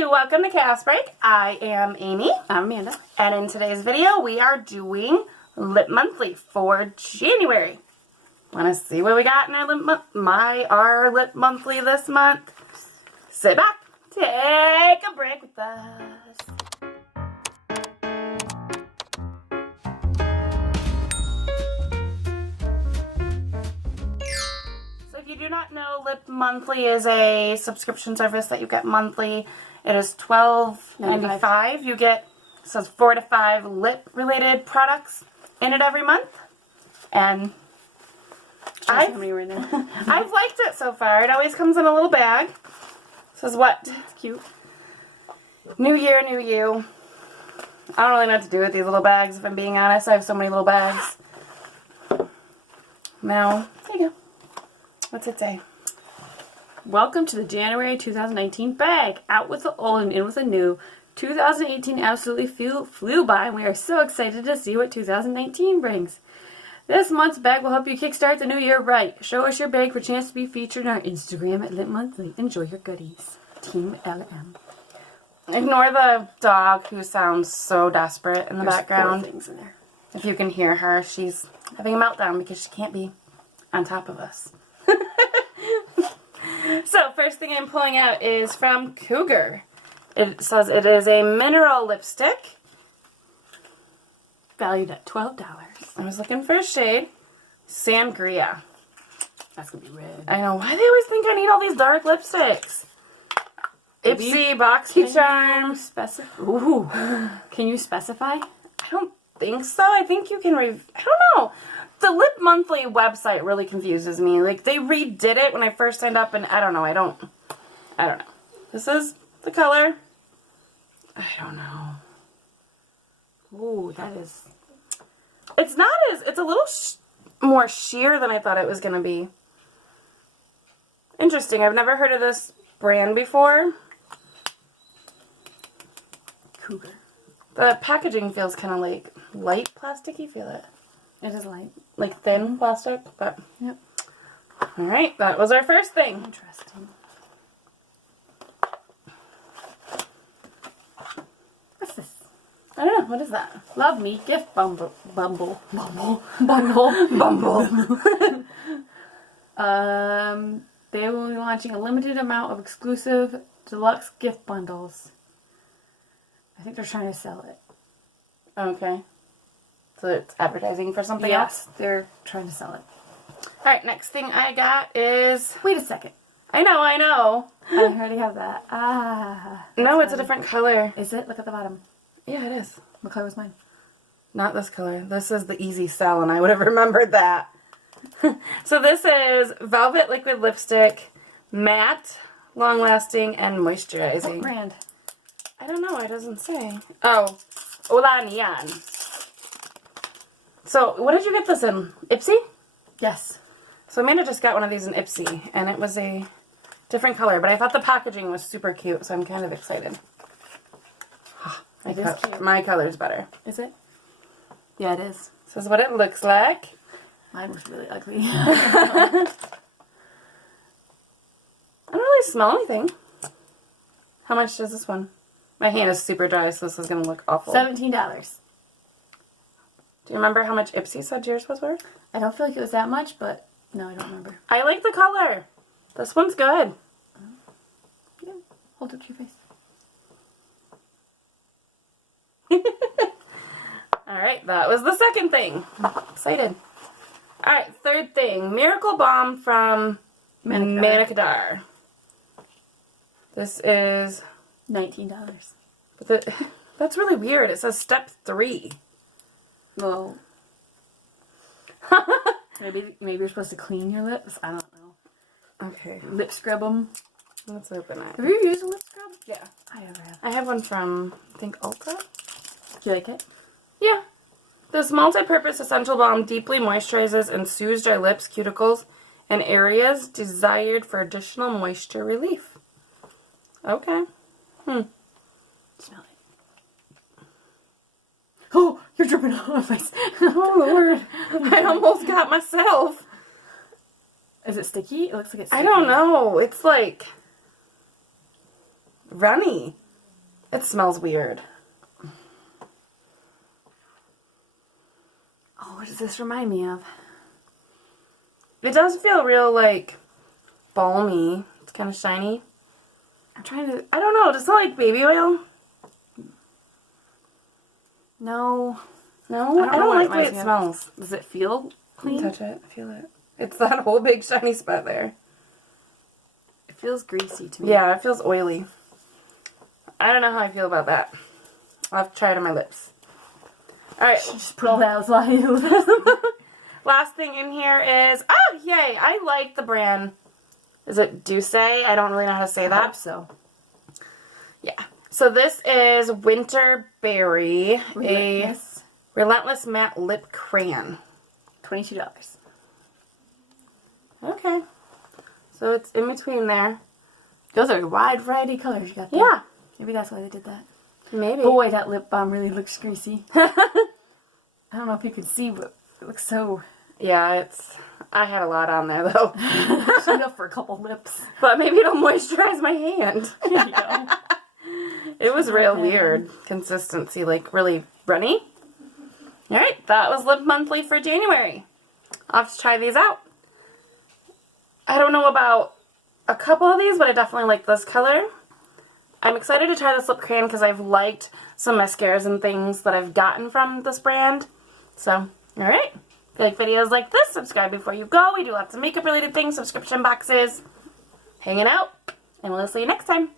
Hey, welcome to Chaos Break. I am Amy. I'm Amanda. And in today's video, we are doing Lip Monthly for January. Want to see what we got in our Lip Monthly this month? Sit back, take a break with us. If you do not know, Lip Monthly is a subscription service that you get monthly. It is $12.95. You get, it says 4 to 5 lip-related products in it every month. And I've liked it so far. It always comes in a little bag. It says what? It's cute. New year, new you. I don't really know what to do with these little bags, if I'm being honest. I have so many little bags. Now, there you go. What's it say? Welcome to the January 2019 bag. Out with the old and in with the new. 2018 absolutely flew by, and we are so excited to see what 2019 brings. This month's bag will help you kickstart the new year right. Show us your bag for a chance to be featured on our Instagram at Lip Monthly. Enjoy your goodies. Team LM. Ignore the dog who sounds so desperate in the background. 4 things in there. If you can hear her, she's having a meltdown because she can't be on top of us. So, first thing I'm pulling out is from Cougar. It says it is a mineral lipstick. Valued at $12. I was looking for a shade. Sangria. That's going to be red. I know. Why do they always think I need all these dark lipsticks? Ipsy, BoxyCharm. Ooh. Can you specify? I don't think so. I think you can I don't know. The Lip Monthly website really confuses me. Like, they redid it when I first signed up, and I don't know. I don't know. This is the color. I don't know. Ooh, that is... It's not as... It's a little more sheer than I thought it was going to be. Interesting. I've never heard of this brand before. Cougar. The packaging feels kind of like light plasticky. Feel it? It is light. Like thin plastic, but... Yep. Alright, that was our first thing. Interesting. What's this? I don't know. What is that? Love Me Gift Bundle. Bundle. They will be launching a limited amount of exclusive deluxe gift bundles. I think they're trying to sell it. Okay. So it's advertising for something Yes, else? they're trying to sell it. Alright, next thing I got is... Wait a second. I know. I already have that. No, it's a different color. Is it? Look at the bottom. Yeah, it is. What color was mine? Not this color. This is the Easy Sell, and I would have remembered that. So this is Velvet Liquid Lipstick, matte, long-lasting, and moisturizing. What brand? I don't know. It doesn't say. Oh, Olanian. So, what did you get this in? Ipsy? Yes. So Amanda just got one of these in Ipsy, and it was a different color, but I thought the packaging was super cute, so I'm kind of excited. It is cute. My color's better. Is it? Yeah, it is. This is what it looks like. Mine was really ugly. I don't really smell anything. How much does this one? My hand is super dry, so this is going to look awful. $17. Do you remember how much Ipsy said yours was worth? I don't feel like it was that much, but no, I don't remember. I like the color. This one's good. Yeah. Hold it to your face. Alright, that was the second thing. Excited. Alright, third thing. Miracle Balm from Manicadar. This is... $19. But that's really weird. It says step 3. Well... maybe you're supposed to clean your lips. I don't know. Okay. Lip scrub them. Let's open it. Have you ever used a lip scrub? Yeah. I never have. I have one from, I think, Ulta. Do you like it? Yeah. This multi-purpose essential balm deeply moisturizes and soothes dry lips, cuticles, and areas desired for additional moisture relief. Okay. Smell it. Oh, you're dripping all over my face. Oh, Lord. I almost got myself. Is it sticky? It looks like it's sticky. I don't know. It's like runny. It smells weird. Oh, what does this remind me of? It does feel real, like, balmy. It's kind of shiny. I'm trying to... I don't know. Does it smell like baby oil? No. No? I don't like the way it reminds me of. smells. Does it feel clean? Touch it. Feel it. It's that whole big shiny spot there. It feels greasy to me. Yeah, it feels oily. I don't know how I feel about that. I'll have to try it on my lips. Alright. Just put all that outside. Last thing in here is... Oh, yay! I like the brand. Is it Douce? I don't really know how to say I that. hope so. Yeah. So this is Winter Berry. Relentless. A Relentless Matte Lip Crayon. $22. Okay. So it's in between there. Those are a wide variety of colors you got there. Yeah. Maybe that's why they did that. Maybe. Boy, that lip balm really looks greasy. I don't know if you could see, but it looks so... Yeah, it's... I had a lot on there, though. enough for a couple lips. But maybe it'll moisturize my hand. There you go. It was real weird consistency, like really runny. Alright, that was Lip Monthly for January. I'll have to try these out. I don't know about a couple of these, but I definitely like this color. I'm excited to try this lip crayon because I've liked some mascaras and things that I've gotten from this brand. So, alright. If you like videos like this, subscribe before you go. We do lots of makeup related things, subscription boxes, hanging out, and we'll see you next time.